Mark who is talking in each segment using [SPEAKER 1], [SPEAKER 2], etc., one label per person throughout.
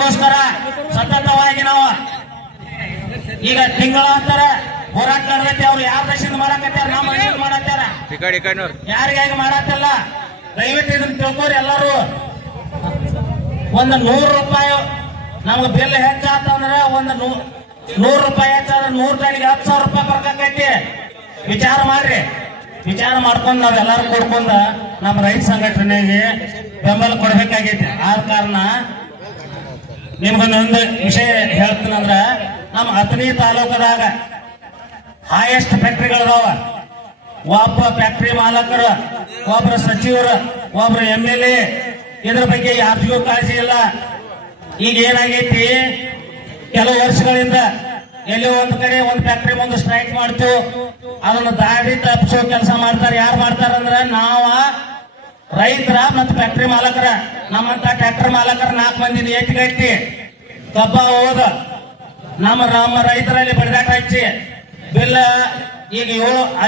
[SPEAKER 1] ಅದಕ್ಕೋಸ್ಕರ ಸತತವಾಗಿ ನಾವು ಈಗ ತಿಂಗಳ ಅಂತಾರೆ ಹೋರಾಟ ನಡೆದೈತಿ ಅವ್ರು ಯಾರ ದೇಶದಿಂದ ಮಾಡಕತ್ತಾರ ನಮ್ಮ ಮಾಡತ್ತಾರ ಯಾರಿಗಾಗಿ ಮಾಡತ್ತಲ್ಲ ದಯವಿಟ್ಟು ಇದನ್ನ ತಿಳ್ಕೊರಿ ಎಲ್ಲರೂ. ಒಂದು ನೂರು ರೂಪಾಯಿ ನಮ್ಗೆ ಬಿಲ್ ಹೆಚ್ಚಾತಂದ್ರೆ ಒಂದು ನೂರು ರೂಪಾಯಿ ಹೆಚ್ಚಾದ್ರೆ ನೂರು ಟನ್ಗೆ ಹತ್ತು ಸಾವಿರ ರೂಪಾಯಿ ಬರ್ಕೈತಿ ವಿಚಾರ ಮಾಡ್ರಿ. ವಿಚಾರ ಮಾಡ್ಕೊಂಡು ನಾವೆಲ್ಲರೂ ಕೂಡ್ಕೊಂಡು ನಮ್ಮ ರೈತ ಸಂಘಟನೆಗೆ ಬೆಂಬಲ ಕೊಡ್ಬೇಕಾಗೈತಿ. ಆದ ಕಾರಣ ನಿಮ್ಗೊಂದೊಂದು ವಿಷಯ ಹೇಳ್ತೀನಂದ್ರ ನಮ್ಮ ಅಥಣಿ ತಾಲೂಕದಾಗ ಹೈಯೆಸ್ಟ್ ಫ್ಯಾಕ್ಟ್ರಿಗಳದಾವ ಒಬ್ಬ ಫ್ಯಾಕ್ಟ್ರಿ ಮಾಲಕರು ಒಬ್ಬರ ಸಚಿವರು, ಒಬ್ರು ಎಂ ಎಲ್ ಎ ಇದ್ರ ಬಗ್ಗೆ ಯಾರಿಗೂ ಕಾಳಜಿ ಇಲ್ಲ. ಈಗ ಏನಾಗೈತಿ? ಕೆಲವು ವರ್ಷಗಳಿಂದ ಎಲ್ಲಿ ಒಂದ್ ಕಡೆ ಒಂದ್ ಫ್ಯಾಕ್ಟ್ರಿ ಮುಂದೆ ಸ್ಟ್ರೈಕ್ ಮಾಡ್ತು ಅದನ್ನ ದಾರಿ ತಪ್ಪಿಸೋ ಕೆಲಸ ಮಾಡ್ತಾರೆ. ಯಾರು ಮಾಡ್ತಾರಂದ್ರ ನಾವ ರೈತರ ಮತ್ತು ಫ್ಯಾಕ್ಟ್ರಿ ಮಾಲಕರ, ನಮ್ಮಂತ ಟ್ರ್ಯಾಕ್ಟರ್ ಮಾಲಕರ ನಾಲ್ಕು ಮಂದಿ ಎತ್ತಿಗಟ್ಟಿ ಕಬ್ಬ ಹೋದ ನಮ್ಮ ನಮ್ಮ ರೈತರಲ್ಲಿ ಬಡಿದಾಟ ಹಚ್ಚಿ ಬಿಲ್ ಈಗ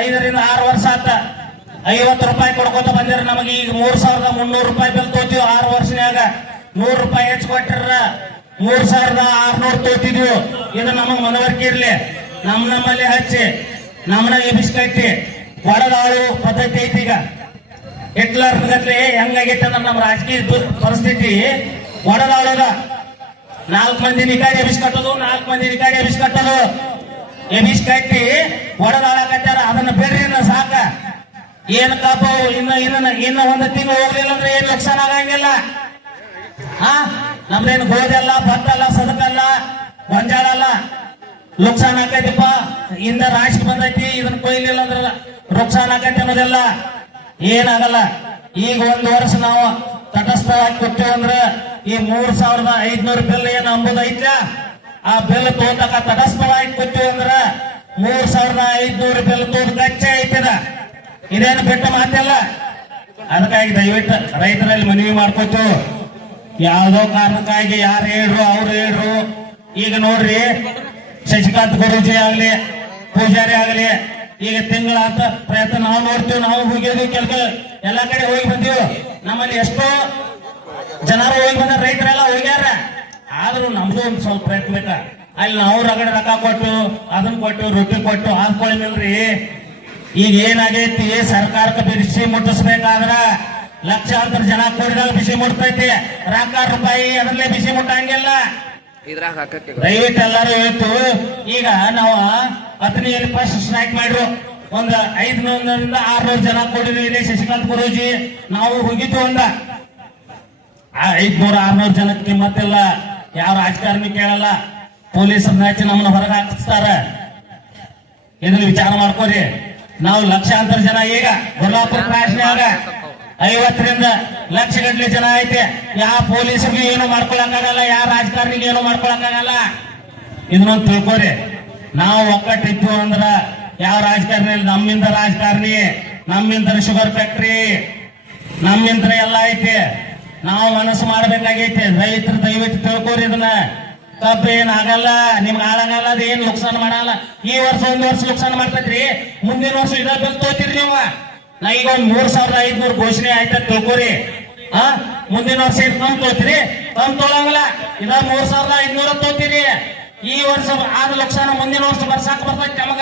[SPEAKER 1] ಐದರಿಂದ ಆರು ವರ್ಷ ಆತ. ಐವತ್ತು ರೂಪಾಯಿ ಕೊಡ್ಕೋತ ಬಂದಿರ ನಮಗೆ ಈಗ ಮೂರ್ ಸಾವಿರದ ಮುನ್ನೂರು ರೂಪಾಯಿ ಬಿಲ್ ತೋತೀವಿ ಆರು ವರ್ಷನ್ಯಾಗ. ನೂರು ರೂಪಾಯಿ ಹೆಚ್ಚು ಕೊಟ್ಟಿರ, ಮೂರ್ ಸಾವಿರದ ಆರ್ನೂರು ತೋತಿದ್ವಿ. ಇದು ನಮಗ್ ಮನವರಿಕೆ ಇರ್ಲಿ. ನಮ್ ನಮ್ಮಲ್ಲಿ ಹಚ್ಚಿ ನಮ್ಮನ್ನ ಎಬಿಸ್ಕಟ್ಟಿ ಒಡದಾಳು ಪದ್ಧತಿ ಐತಿ ಈಗ. ಹಿಟ್ಲರ್ ಗತ್ಲೆ ಹೆಂಗಾಗೈತೆ ನಮ್ಮ ರಾಜಕೀಯ ಪರಿಸ್ಥಿತಿ? ಒಡಲಾಳದ. ನಾಲ್ಕು ಮಂದಿ ನಿಕಾಡಿ ಎಬಿಸ್ ಕಟ್ಟೋದು ನಾಲ್ಕು ಮಂದಿ ನಿಕಾಡಿ ಎಬಿಸ್ ಕಟ್ಟೋದು ಎಬಿಸ್ ಕಟ್ಟಿ ಒಡದಾಡಕತ್ತಾರ ಅದನ್ನ ಇನ್ನ ಸಾಕ. ಏನ್ ಕಾಪ ಇನ್ನ ಇನ್ನ ಇನ್ನ ಒಂದು ತಿಂಗಳು ಹೋಗ್ಲಿಲ್ಲ ಅಂದ್ರೆ ಏನ್ ಲಕ್ಷಣ ಆಗಂಗಿಲ್ಲ. ಹಾ? ನಮ್ದೇನು ಗೋಧಿ ಭತ್ತ ಅಲ್ಲ ಸದಕಲ್ಲ, ಗೊಂಜಾಳ ಅಲ್ಲ. ನುಕ್ಸಾನ್ ಆಕೈತಿಪ್ಪ ಇಂದ ರಾಶಿ ಬಂದೈತಿ ಇದನ್ನ ಕೊಯ್ಲಿಲ್ಲ ಅಂದ್ರಲ್ಲ. ನುಕ್ಸಾನ್ ಆಕೈತಿ ಅನ್ನೋದೆಲ್ಲ. ಏನಾಗಲ್ಲ. ಈಗ ಒಂದ್ ವರ್ಷ ನಾವು ತಟಸ್ಥವಾಗಿ ಕೊಟ್ಟೇವ್ ಅಂದ್ರೆ ಈ ಮೂರ್ ಸಾವಿರದ ಐದ್ನೂರು ಬಿಲ್ ಏನ್ ಅಂಬುದೈತ ಆ ಬಿಲ್ ತೋತಕ ತಟಸ್ಥವಾಗಿ ಕೊಟ್ಟೇವ್ ಅಂದ್ರ ಮೂರ್ ಸಾವಿರದ ಐದ್ನೂರು ಬಿಲ್ ತೋದ್ ಕಚ್ಚೆ ಐತದ. ಇದೇನು ಬಿಟ್ಟ ಮಾತಲ್ಲ? ಅದಕ್ಕಾಗಿ ದಯವಿಟ್ಟು ರೈತರಲ್ಲಿ ಮನವಿ ಮಾಡ್ಕೊತು ಯಾವ್ದೋ ಕಾರಣಕ್ಕಾಗಿ ಯಾರು ಹೇಳ್ರು ಅವ್ರು ಹೇಳ್ರು. ಈಗ ನೋಡ್ರಿ ಶಶಿಕಾಂತ್ ಗುರೂಜಿ ಆಗ್ಲಿ, ಪೂಜಾರಿ ಆಗ್ಲಿ ಈಗ ತಿಂಗಳ ಪ್ರಯತ್ನ ನಾವು ನೋಡ್ತೀವಿ, ನಾವು ಹೋಗಿದ್ವಿ ಕೆಲಸ ಎಲ್ಲಾ ಕಡೆ ಹೋಗಿ ಬಂದೀವಿ. ನಮ್ಮಲ್ಲಿ ಎಷ್ಟೋ ಜನರು ಹೋಗಿ ಬಂದ ರೈತರೆಲ್ಲ ಹೋಗ್ಯಾರ. ಆದ್ರೂ ನಮ್ದು ಒಂದ್ ಸ್ವಲ್ಪ ಪ್ರಯತ್ನ ಬೇಕ. ಅಲ್ಲಿ ನಾವು ರಗಡೆ ರೊಕ್ಕ ಕೊಟ್ಟು ಅದನ್ನ ಕೊಟ್ಟು, ರೊಟ್ಟಿ ಕೊಟ್ಟು ಹಾಕೊಳ್ಳಿಲ್ರಿ ಈಗ ಏನಾಗೈತಿ ಸರ್ಕಾರಕ್ಕೆ ಬಿಸಿ ಮುಟ್ಟಿಸ್ಬೇಕಾದ್ರ ಲಕ್ಷಾಂತರ ಜನ ಕೋಟಿಗಳು ಬಿಸಿ ಮುಟ್ತೈತಿ. ರೊಕ್ಕ, ರೂಪಾಯಿ ಅದರಲ್ಲೇ ಬಿಸಿ ಮುಟ್ಟಂಗಿಲ್ಲ.
[SPEAKER 2] ಇದ್ರಾಗ ಹಾಕಕ್ಕೆ
[SPEAKER 1] ದಯವಿಟ್ಟು ಎಲ್ಲರೂ ಹೇಳ್ತು ಈಗ ನಾವು ಹತ್ತನೆಯಲ್ಲಿ ಫಸ್ಟ್ ಸ್ಟ್ರೈಕ್ ಮಾಡ್ರು ಒಂದ್ ಐದ್ನೂರಿಂದ ಆರ್ನೂರು ಜನ ಕೊಡಿದ್ರು ಇಲ್ಲಿ ಶಶಿಕಾಂತ್ ಗುರೂಜಿ. ನಾವು ಹೋಗಿದ್ದು ಒಂದ. ಆ ಐದ್ನೂರ ಆರ್ನೂರು ಜನಕ್ಕೆ ಕಿಮ್ಮತ್ತಿಲ್ಲ. ಯಾವ ರಾಜಕಾರಣಿ ಕೇಳಲ್ಲ. ಪೊಲೀಸ್ ಹಚ್ಚಿ ನಮ್ಮನ್ನ ಹೊರಗೆ ಹಾಕಿಸ್ತಾರ. ಇದನ್ನ ವಿಚಾರ ಮಾಡ್ಕೋರಿ. ನಾವು ಲಕ್ಷಾಂತರ ಜನ ಈಗ ಕೊಲ್ಲಾಪುರ ಕ್ರಾಶ್ನ್ಯಾಗ ಐವತ್ತರಿಂದ ಲಕ್ಷ ಗಂಟ್ಲೆ ಜನ ಐತೆ. ಯಾವ ಪೊಲೀಸರಿಗೆ ಏನು ಮಾಡ್ಕೊಳಕ್ಕಾಗಲ್ಲ, ಯಾವ ರಾಜಕಾರಣಿಗೆ ಏನು ಮಾಡ್ಕೊಳಕ್ಕಾಗಲ್ಲ. ಇದನ್ನೊಂದು ತಿಳ್ಕೊರಿ, ನಾವು ಒಕ್ಕಟ್ಟಿತ್ತು ಅಂದ್ರ ಯಾವ ರಾಜಕಾರಣಿ. ನಮ್ಮಿಂದ ರಾಜಕಾರಣಿ, ನಮ್ಮಿಂದ ಶುಗರ್ ಫ್ಯಾಕ್ಟ್ರಿ, ನಮ್ಮಿಂದ ಎಲ್ಲ ಐತೆ. ನಾವು ಮನಸ್ಸು ಮಾಡ್ಬೇಕಾಗೈತಿ. ರೈತರು ದಯವಿಟ್ಟು ತಿಳ್ಕೊರಿ ಇದನ್ನ. ಕಬ್ಬು ಏನ್ ಆಗಲ್ಲ, ನಿಮ್ಗೆ ಹಾಳಾಗಲ್ಲ ಅದು ಏನ್ ನುಕ್ಸಾನ್ ಮಾಡಲ್ಲ. ಈ ವರ್ಷ ಒಂದ್ ವರ್ಷ ನುಕ್ಸಾನ್ ಮಾಡ್ತೈತ್ರಿ. ಮುಂದಿನ ವರ್ಷ ಇದ ಬಿಲ್ ತೋತಿರಿ ನೀವು. ನಾ ಈಗ ಒಂದ್ ಮೂರ್ ಸಾವಿರದ ಐದ್ನೂರು ಘೋಷಣೆ ಆಯ್ತ ತಿಳ್ಕೊರಿ. ಆ? ಮುಂದಿನ ವರ್ಷ ಇದು ಕಮ್ ತೋತಿರಿ? ತಂದ್ ತೊಳಂಗಲ್ಲ. ಇದ ಮೂರ್ ಸಾವಿರದ ಐದ್ನೂರ ತೋತಿರಿ. ಈ ವರ್ಷ ಆರು ಲಕ್ಷ ಮುಂದಿನ ವರ್ಷ ಬರ್ಸಾಕ್ ಬರ್ತೈತಿ ನಮಗ.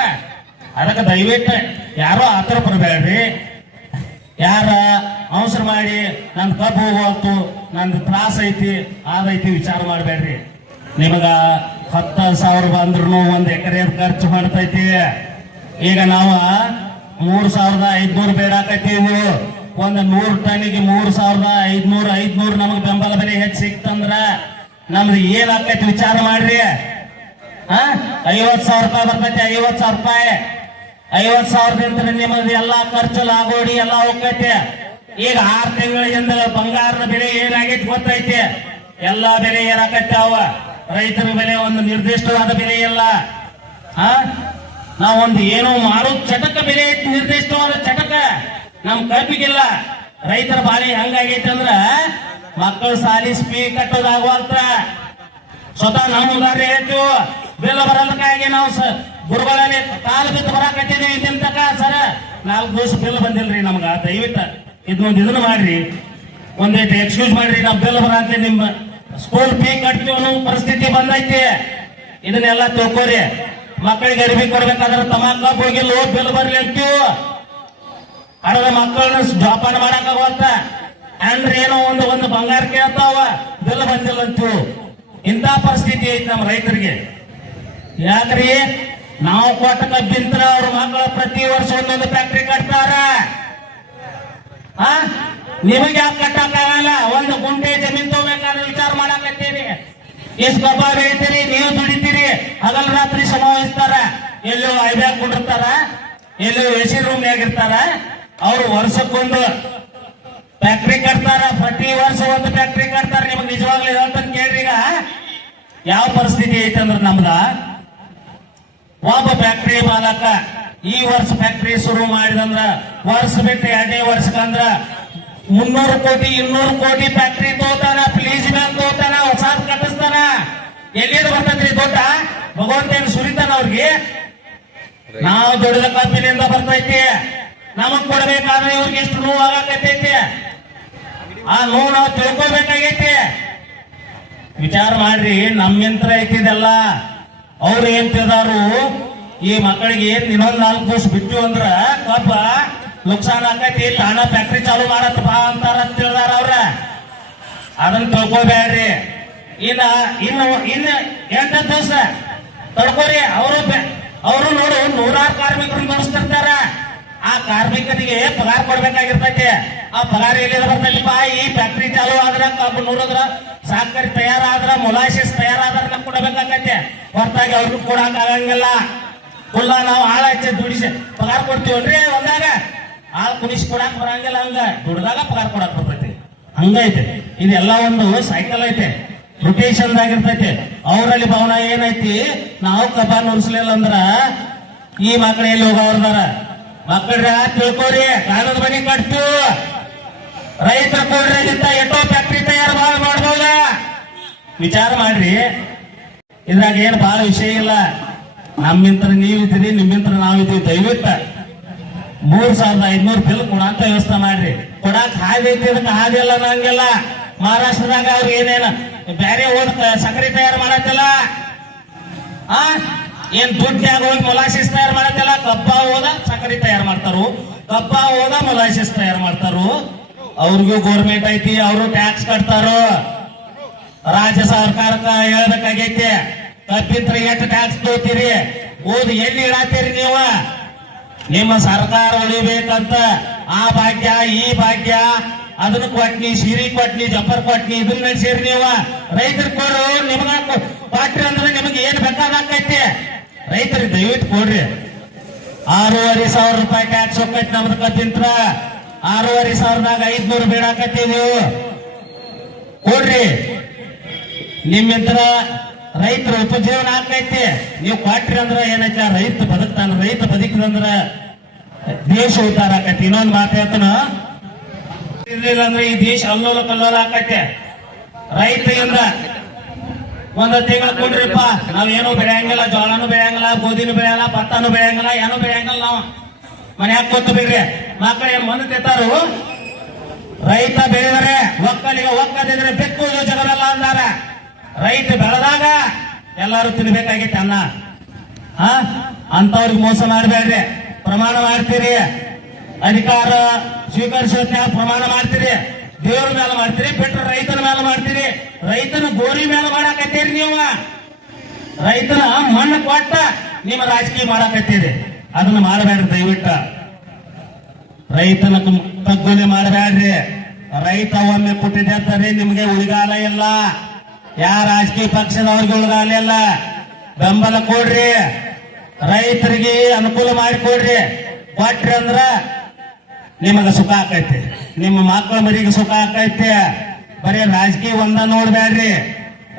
[SPEAKER 1] ಅದಕ್ಕೆ ದಯವಿಟ್ಟು ಯಾರೋ ಆತರ ಬರಬೇಡ್ರಿ ಯಾರ ಅವಸರ ಮಾಡಿ ನನ್ ಕಬ್ಬು ಹೋಗ್ತು ನಂದು ತ್ರಾಸ ಐತಿ ಆದೈತಿ ವಿಚಾರ ಮಾಡಬೇಡ್ರಿ. ನಿಮಗ ಹತ್ತ ಸಾವಿರ ಬಂದ್ರು ಒಂದ್ ಎಕರೆ ಖರ್ಚು ಮಾಡ್ತೈತಿ. ಈಗ ನಾವು ಮೂರ್ ಸಾವಿರದ ಐದ್ನೂರು ಬೇಡಾಕತ್ತೀವಿ ಒಂದ್ ನೂರು ಟನ್ನಿಗೆ ಮೂರ್ ಸಾವಿರದ ಐದ್ನೂರ್ ಐದ್ನೂರ್ ನಮಗ್ ಬೆಂಬಲ ಬೆಲೆ ಹೆಚ್ಚು ಸಿಕ್ತಂದ್ರ ನಮ್ದು ಏನ್ ಆಕೈತಿ ವಿಚಾರ ಮಾಡ್ರಿ. ಐವತ್ ಸಾವಿರ ರೂಪಾಯಿ ಬರ್ತೈತಿ ಐವತ್ ಸಾವಿರ ರೂಪಾಯಿ. ಐವತ್ ಸಾವಿರದಿಂದ ನಿಮ್ಮದು ಎಲ್ಲಾ ಖರ್ಚು ಲಾಗೋಡಿ ಎಲ್ಲ ಹೋಗ್ತೈತಿ. ಈಗ ಆರ್ ತಿಂಗಳಿಂದ ಬಂಗಾರದ ಬೆಲೆ ಏನಾಗೈತಿ ಗೊತ್ತೈತಿ? ಎಲ್ಲಾ ಬೆಲೆ ಏನಾಕತ್ತಾವ ರೈತರ ಬೆಲೆ ಒಂದು ನಿರ್ದಿಷ್ಟವಾದ ಬೆಲೆ ಇಲ್ಲ. ಹಾ? ನಾವೊಂದು ಏನೋ ಮಾರೋ ಚಟಕ ಬೆಲೆ ನಿರ್ದಿಷ್ಟವಾದ ಚಟಕ ನಮ್ ಕಬ್ಬಿಗಿಲ್ಲ ರೈತರ ಬಾಲಿ ಹಂಗಾಗೈತಿ ಅಂದ್ರ ಮಕ್ಕಳು ಸಾಲಿ ಸ್ಪೀ ಕಟ್ಟೋದಾಗುವಂತ ಸ್ವತಃ ನಮ್ಮ ಉದಾಹರಣೆ ಹೇಳ್ತೀವಿ, ಬೆಲ್ಲ ಬರಲಕ್ಕಾಗಿ ನಾವು ಗುರುಗಳಲ್ಲಿ ಕಾಲು ಬಿದ್ದು ಬರಾಕತ್ತಿದೀವಿ ಇದನ್ನ ತಕ ಸರ? ನಾಲ್ಕು ದಿವಸ ಬಿಲ್ ಬಂದಿಲ್ರಿ ನಮ್ಗ, ದಯವಿಟ್ಟು ಇದನ್ನೊಂದು ಇದನ್ನ ಮಾಡ್ರಿ. ಒಂದೇ ಎಕ್ಸ್ಕ್ಯೂಸ್ ಮಾಡ್ರಿ, ನಾವು ಬಿಲ್ ಬರಂತೆ ನಿಮ್ಮ ಸ್ಕೂಲ್ ಫೀ ಕಟ್ತೀವಿ ಅನ್ನೋ ಪರಿಸ್ಥಿತಿ ಬಂದೈತಿ. ಇದನ್ನೆಲ್ಲ ತಿಳ್ಕೊರಿ. ಮಕ್ಕಳಿಗೆ ಅರಿವಿ ಕೊಡ್ಬೇಕಾದ್ರೆ ತಮಾಕ ಹೋಗಿಲ್ಲ ಬಿಲ್ ಬರ್ಲಿ ಅಂತೀವಿ ಅಡದ ಮಕ್ಕಳನ್ನ ಜೋಪಾನ ಮಾಡಕ್ಕಾಗತ್ತ ಅಂದ್ರೆ ಏನೋ ಒಂದು ಒಂದು ಬಂಗಾರ ಕೇಳ್ತಾವ, ಬಿಲ್ ಬಂದಿಲ್ಲ ಅಂತೀವಿ ಇಂತ ಪರಿಸ್ಥಿತಿ ಐತಿ ನಮ್ಮ ರೈತರಿಗೆ. ಯಾಕ್ರಿ? ನಾವು ಕೊಟ್ಟ ಕಬ್ಬಿಂತ್ರ ಅವ್ರ ಮಕ್ಕಳು ಪ್ರತಿ ವರ್ಷ ಒಂದೊಂದು ಫ್ಯಾಕ್ಟ್ರಿ ಕಟ್ತಾರ. ನಿಮಗೆ ಯಾಕೆ ಕಟ್ಟಕ್ಕಾಗಲ್ಲ? ಒಂದು ಗುಂಟೆ ಜಮೀನ್ ತಗೋಬೇಕಾದ್ರೆ ವಿಚಾರ ಮಾಡಕತ್ತೀರಿ ಎಷ್ಟು ಕಬ್ಬ ಬೆಳಿತೀರಿ ನೀವು ದುಡಿತೀರಿ, ಹಗಲ್ ರಾತ್ರಿ ಶ್ರಮ ಎಲ್ಲೋ ಐಬ್ಯಾಗ್ ಕೊಟ್ಟಿರ್ತಾರ ಎಲ್ಲೋ ಎಸಿ ರೂಮ್ ಇರ್ತಾರ ಅವ್ರು ವರ್ಷಕ್ಕೊಂದು ಫ್ಯಾಕ್ಟ್ರಿ ಕಟ್ತಾರ, ಪ್ರತಿ ವರ್ಷ ಒಂದು ಫ್ಯಾಕ್ಟ್ರಿ ಕಟ್ತಾರ. ನಿಮ್ಗೆ ನಿಜವಾಗ್ಲೂ ಹೇಳ್ತಾನೆ ಕೇಳ್ರಿ ಈಗ. ಯಾವ ಪರಿಸ್ಥಿತಿ ಐತಂದ್ರ ನಮ್ದ? ಒಬ್ಬ ಫ್ಯಾಕ್ಟ್ರಿ ಮಾಲಕ ಈ ವರ್ಷ ಫ್ಯಾಕ್ಟ್ರಿ ಶುರು ಮಾಡಿದಂದ್ರ, ವರ್ಷ ಬಿಟ್ಟು ಎರಡನೇ ವರ್ಷಕ್ಕಂದ್ರ ಮುನ್ನೂರು ಕೋಟಿ, ಇನ್ನೂರು ಕೋಟಿ ಫ್ಯಾಕ್ಟ್ರಿ ತೋತಾನ ಪ್ಲೀಸ್ ಮ್ಯಾನ್ ತೋತಾನ, ಹೊಸಾದ್ ಕಟ್ಟಿಸ್ತಾನ. ಎಲ್ಲಿಂದ ತೋಟ ಭಗವಂತ ಭಗವಂತನ ಸುರಿತಾನ ಅವ್ರಿಗೆ? ನಾವು ದೊಡ್ಡ ಕಂಪನಿಯಿಂದ ಬರ್ತೈತಿ. ನಮಗ್ ಕೊಡ್ಬೇಕಾದ್ರೆ ಇವ್ರಿಗೆ ಎಷ್ಟು ನೋವು ಆಗಕತ್ತೈತಿ. ಆ ನೋವು ನಾವು ತಿಳ್ಕೊಬೇಕಾಗೈತಿ. ವಿಚಾರ ಮಾಡ್ರಿ, ನಮ್ಮಿಂತ್ರ ಐತಿದೆಲ್ಲ ಅವ್ರು ಏನ್ ತಿದಾರು ಈ ಮಕ್ಕಳಿಗೆ ಏನ್ ಇನ್ನೊಂದ್ ನಾಲ್ಕು ದಿವಸ ಬಿಟ್ಟು ಅಂದ್ರ ಕಬ್ಬ ನುಕ್ಸಾನ್ ಆಕೈತಿ ತಾಣ ಫ್ಯಾಕ್ಟ್ರಿ ಚಾಲು ಮಾಡತ್ ಬಾ ಅಂತಾರ ಅಂತ ಹೇಳ್ದಾರ ಅವ್ರ. ಅದನ್ನ ತಗೋಬೇಡ್ರಿ ಇನ್ನ, ಇನ್ನು ಇನ್ನು ಎಂಟ ದಿವಸ ತಡ್ಕೋರಿ, ಅವರು ಅವರು ನೋಡು, ನೂರಾರು ಕಾರ್ಮಿಕರು ನಡೆಸ್ತಿರ್ತಾರ ಆ ಕಾರ್ಮಿಕರಿಗೆ ಪಗಾರ ಕೊಡ್ಬೇಕಾಗಿರ್ತೈತಿ? ಆ ಪಗಾರ ಎಲ್ಲಿಂದ ಬಾ ಈ ಫ್ಯಾಕ್ಟ್ರಿ ಚಾಲು ಆದ್ರ, ಕಬ್ಬು ನೂರದ್ರ, ಸಾಕರಿ ತಯಾರಾದ್ರ ಮೊಲಾಸಿಸ್ ತಯಾರಾದ್ರ ನಮ್ಗೆ ಕೊಡಬೇಕಾಗತ್ತೆ ಹೊರತಾಗಿ ಅವ್ರಿಗೂ ಕೊಡಕ್ ಆಗಂಗಿಲ್ಲ. ಕುಲ್ಲ ನಾವು ಆಳ ಹಚ್ಚಿ ದುಡಿಸಿ ಪಗಾರ ಕೊಡ್ತೀವಲ್ರಿ ಒಂದಾಗ? ಆಳ್ ಕುಣಿಸಿ ಕೊಡಕ್ ಬರಂಗಿಲ್ಲ ಹಂಗ. ದುಡ್ದಾಗ ಪಗಾರ ಕೊಡಕ್ ಬರ್ತೈತಿ. ಹಂಗೈತೆ. ಇದೆಲ್ಲ ಒಂದು ಸೈಕಲ್ ಐತೆ. ರೊಟೇಷನ್ ಆಗಿರ್ತೈತೆ ಅವರಲ್ಲಿ ಭಾವನ ಏನೈತಿ? ನಾವು ಕಬ್ಬ ನುಡ್ಸ್ಲಿಲ್ಲ ಅಂದ್ರ ಈ ಮಕ್ಕಳ ಎಲ್ಲಿ ಹೋಗವ್ರದಾರ ಮಕ್ಕಳ ತಿಳ್ಕೊರಿ. ಕಾಲದ ಮನೆ ಕಟ್ತು ರೈತರ ಕೊಡ್ರಿಗಿಂತ ಎಷ್ಟೋ ಫ್ಯಾಕ್ಟ್ರಿ ತಯಾರು ಭಾಳ ಮಾಡ್ಬೋದ? ವಿಚಾರ ಮಾಡ್ರಿ. ಇದ್ರಾಗ ಏನು ಬಹಳ ವಿಷಯ ಇಲ್ಲ. ನಮ್ಮಿಂತ್ರ ನೀವಿದ್ದೀರಿ, ನಿಮ್ಮಿಂತ್ರ ನಾವಿದ್ದೀವಿ. ದಯವಿಟ್ಟು ಮೂರ್ ಸಾವಿರದ ಐದ್ನೂರು ಬಿಲ್ ಕೊಡಂತ ವ್ಯವಸ್ಥೆ ಮಾಡ್ರಿ. ಕೊಡಾಕ್ ಹಾದಿ ಐತಿ ಇದಕ್ಕೆ ಹಾದಿ ಇಲ್ಲ ನಂಗೆಲ್ಲ ಮಹಾರಾಷ್ಟ್ರದಾಗ ಅವ್ರು ಏನೇನ ಬ್ಯಾರೆ ಹೋದ ಸಕ್ಕರೆ ತಯಾರು ಮಾಡತ್ತಲ್ಲ? ಆ? ಏನ್ ದುಡ್ಡ್ಯಾಗ ಹೋಗಿ ಮೊಲಾಸಿಸ್ ತಯಾರು ಮಾಡತ್ತಲ್ಲ? ಕಬ್ಬ ಹೋದ ಸಕ್ಕರೆ ತಯಾರು ಮಾಡ್ತಾರು. ಕಬ್ಬ ಹೋದ ಮೊಲಾಸಿಸ್ ತಯಾರು ಮಾಡ್ತಾರು. ಅವ್ರಿಗೂ ಗೋರ್ಮೆಂಟ್ ಐತಿ, ಅವರು ಟ್ಯಾಕ್ಸ್ ಕಟ್ತಾರೋ. ರಾಜ್ಯ ಸರ್ಕಾರಕ್ಕ ಹೇಳ್ಬೇಕಾಗೈತಿ. ಕಬ್ಬಿತ್ರ ಎಷ್ಟು ಟ್ಯಾಕ್ಸ್ ತೋತೀರಿ ಓದ್ ಎಲ್ಲಿ ಇಡಾತೀರಿ ನೀವು? ನಿಮ್ಮ ಸರ್ಕಾರ ಉಳಿಬೇಕಂತ ಆ ಭಾಗ್ಯ, ಈ ಭಾಗ್ಯ, ಅದನ್ನ ಕೊಟ್ನಿ, ಸಿರಿ ಕೊಟ್ನಿ, ಜಪ್ಪರ್ ಕೊಟ್ನಿ ಇದನ್ನ ನಡೆಸಿರಿ ನೀವ. ರೈತರು ಕೊಡು ನಿಮಗ ಕೊಟ್ರಿ ಅಂದ್ರೆ ನಿಮಗೆ ಏನ್ ಬೇಕಾಗತ್ತೈತಿ ರೈತರಿಗೆ ದಯವಿಟ್ಟು ಕೊಡ್ರಿ. ಆರೂವರೆ ಸಾವಿರ ರೂಪಾಯಿ ಟ್ಯಾಕ್ಸ್ ಹೋಗ್ತೈತಿ ನಮ್ದು ಕತ್ತಿಂತ್ರ ಆರೂವರೆ ಸಾವಿರದಾಗ ಐದ್ನೂರು ಬೇಡಾಕತ್ತಿ ನೀವು. ಕೊಡ್ರಿ. ನಿಮ್ಮಿಂತ್ರ ರೈತರ ಉಪಜೀವನ ಆಗ್ತೈತಿ. ನೀವು ಕೊಟ್ರಿ ಅಂದ್ರೆ ಏನೈತಿ? ರೈತ ಬದುಕ್ತಾನ, ರೈತ ಬದುಕಿದಂದ್ರ ದೇಶ ಉದ್ಧಾರ ಆಕೈತಿ. ಇನ್ನೊಂದು ಮಾತು ಹೇಳ್ತಾನ? ಇರ್ಲಿಲ್ಲ ಅಂದ್ರೆ ಈ ದೇಶ ಅಲ್ಲೋಲ ಕಲ್ಲೋಲ ಆಕೈತೆ. ರೈತರಿಂದ ಒಂದ ತಿಂಗಳ ಕೊಡ್ರಿಪ್ಪ ನಾವೇನು ಬೆಳೆಯಂಗಿಲ್ಲ, ಜೋಳನು ಬೆಳೆಯಂಗಿಲ್ಲ, ಗೋಧಿನೂ ಬೆಳೆಯಲ್ಲ, ಭತ್ತನೂ ಬೆಳೆಯಂಗಿಲ್ಲ, ಏನೂ ಬೆಳೆಯಂಗಿಲ್ಲ ನಾವು. ಮನ್ಯಾಗ ಕೂತು ಬಿಡ್ರಿ. ಮಕ್ಕಳು ಏನ್ ಮನ ತೆತ್ತಾರು ರೈತ ಬೆಳೆದರೆ, ಒಕ್ಕಲಿಗೆ ಒಕ್ಕದಿದ್ರೆ ಬೆಕ್ಕು ಜಗವೆಲ್ಲ ಅಂದಾರ. ರೈತ ಬೆಳೆದಾಗ ಎಲ್ಲರೂ ತಿನ್ಬೇಕಾಗಿತ್ತು ಅನ್ನ ಹಾ ಅಂತವ್ರಿಗೆ ಮೋಸ ಮಾಡಬೇಡ್ರಿ ಪ್ರಮಾಣ ಮಾಡ್ತೀರಿ ಅಧಿಕಾರ ಸ್ವೀಕರಿಸೋದ್ನಾಗ ಪ್ರಮಾಣ ಮಾಡ್ತೀರಿ ದೇವ್ರ ಮೇಲೆ ಮಾಡ್ತೀರಿ ಬಿಟ್ರೆ ರೈತನ ಮೇಲೆ ಮಾಡ್ತೀರಿ ರೈತನ ಗೋರಿ ಮೇಲೆ ಮಾಡಾಕತ್ತೀರಿ ನೀವು ರೈತನ ಮಣ್ಣು ಕೊಟ್ಟ ನಿಮ್ಮ ರಾಜಕೀಯ ಮಾಡಾಕತ್ತೀರಿ ಅದನ್ನ ಮಾಡಬೇಡ್ರಿ ದಯವಿಟ್ಟು ರೈತನ ತಗ್ಗೊಲೆ ಮಾಡಬೇಡ್ರಿ ರೈತ ಒಮ್ಮೆ ಪುಟ್ಟಿದ್ದೆ ನಿಮಗೆ ನಿಮ್ಗೆ ಉಳಿಗಾಲ ಇಲ್ಲ ಯಾವ ರಾಜಕೀಯ ಪಕ್ಷದವ್ರಿಗೆ ಉಳಿಗಾಲ ಇಲ್ಲ ಬೆಂಬಲ ಕೊಡ್ರಿ. ರೈತರಿಗೆ ಅನುಕೂಲ ಮಾಡಿಕೊಡ್ರಿ ಕೊಟ್ರಿ ಅಂದ್ರ ನಿಮಗ ಸುಖ ಆಕೈತಿ. ನಿಮ್ಮ ಮಕ್ಕಳ ಮರಿಗೆ ಸುಖ ಆಕೈತಿ. ಬರೀ ರಾಜಕೀಯ ಒಂದ ನೋಡ್ಬೇಡ್ರಿ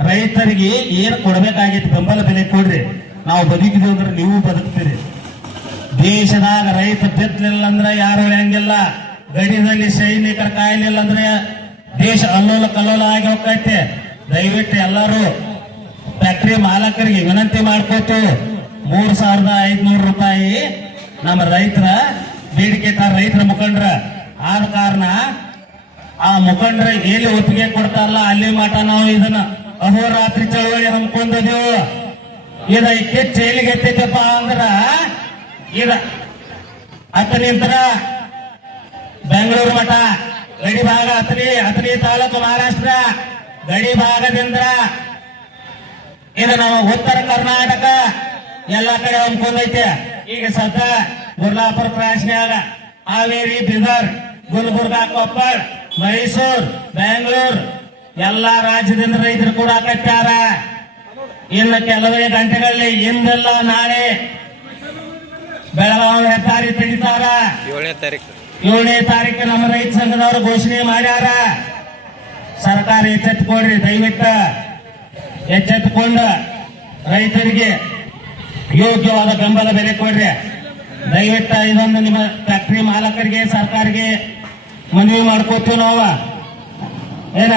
[SPEAKER 1] ರೈತರಿಗೆ ಏನ್ ಕೊಡ್ಬೇಕಾಗೈತಿ ಬೆಂಬಲ ಬೆಲೆ ಕೊಡ್ರಿ. ನಾವು ಬದುಕಿದ್ವಿ ಅಂದ್ರೆ ನೀವು ಬದುಕ್ತೀರಿ. ದೇಶದಾಗ ರೈತ ಬಿತ್ತಲಿಲ್ಲ ಅಂದ್ರೆ ಯಾರು ಹೆಂಗಿಲ್ಲ ಗಡಿನಲ್ಲಿ ಸೈನಿಕರ ಕಾಯಿಲಿಲ್ಲ ಅಂದ್ರೆ ದೇಶ ಅಲ್ಲೋಲ ಕಲ್ಲೋಲ ಆಗಿ ಹೋಗ್ತೈತೆ. ದಯವಿಟ್ಟು ಎಲ್ಲರೂ ಫ್ಯಾಕ್ಟ್ರಿ ಮಾಲಕರಿಗೆ ವಿನಂತಿ ಮಾಡ್ಕೋತು ಮೂರ್ ಸಾವಿರದ ಐದ್ನೂರು ರೂಪಾಯಿ ನಮ್ಮ ರೈತರ ಬೇಡಿಕೆ ತಾರ ರೈತರ ಮುಖಂಡ್ರ ಆದ ಕಾರಣ ಆ ಮುಖಂಡ್ರ ಎಲ್ಲಿ ಒಪ್ಪಿಗೆ ಕೊಡ್ತಾರಲ್ಲ ಅಲ್ಲಿ ಮಠ ನಾವು ಇದನ್ನ ಅಹೋರಾತ್ರಿ ಚಳವಳಿ ಹಮ್ಮಿಕೊಂಡಿದೆವು. ಇದ ಇಕ್ಕೆ ಚೈಲಿಗೆ ಎತ್ತೈತಪ್ಪ ಅಂದ್ರ ಇದ ಅತ್ತ ನಿಂತರ ಬೆಂಗಳೂರು ಮಠ ಗಡಿ ಭಾಗ ಅತನಿ ಅತನಿ ತಾಲೂಕು ಮಹಾರಾಷ್ಟ್ರ. ಗಡಿ ಭಾಗದಿಂದ ಇದು ನಮ್ಮ ಉತ್ತರ ಕರ್ನಾಟಕ ಎಲ್ಲ ಕಡೆ ಅನ್ಕೊಂಡೈತೆ ಈಗ ಸದ್ಯ ಗುರ್ಲಾಪುರ ಕ್ರಾಸ್ನ್ಯಾಗ ಹಾವೇರಿ ಬೀದರ್ ಗುಲ್ಬುರ್ಗಾ ಕೊಪ್ಪಳ ಮೈಸೂರು ಬೆಂಗಳೂರು ಎಲ್ಲಾ ರಾಜ್ಯದಿಂದ ರೈತರು ಕೂಡ ಕಟ್ಟಾರ ಇನ್ನು ಕೆಲವೇ ಗಂಟೆಗಳಲ್ಲಿ ಇಂದೆಲ್ಲ ನಾಳೆ ಬೆಳಗಾವಿ ಹೆದ್ದಾರಿ ತೆಗಿತಾರ
[SPEAKER 2] ಏಳನೇ ತಾರೀಕು.
[SPEAKER 1] ಏಳನೇ ತಾರೀಕು ನಮ್ಮ ರೈತ ಸಂಘದವರು ಘೋಷಣೆ ಮಾಡ್ಯಾರ. ಸರ್ಕಾರ ಎಚ್ಚೆತ್ತುಕೊಡ್ರಿ ದಯವಿಟ್ಟು ಎಚ್ಚೆತ್ತುಕೊಂಡು ರೈತರಿಗೆ ಯೋಗ್ಯವಾದ ಬೆಂಬಲ ಬೆಲೆ ಕೊಡ್ರಿ. ದಯವಿಟ್ಟು ಇದೊಂದು ನಿಮ್ಮ ಫ್ಯಾಕ್ಟ್ರಿ ಮಾಲಕರಿಗೆ, ಸರ್ಕಾರಿಗೆ ಮನವಿ ಮಾಡ್ಕೋತೀವಿ ನಾವು. ಏನ?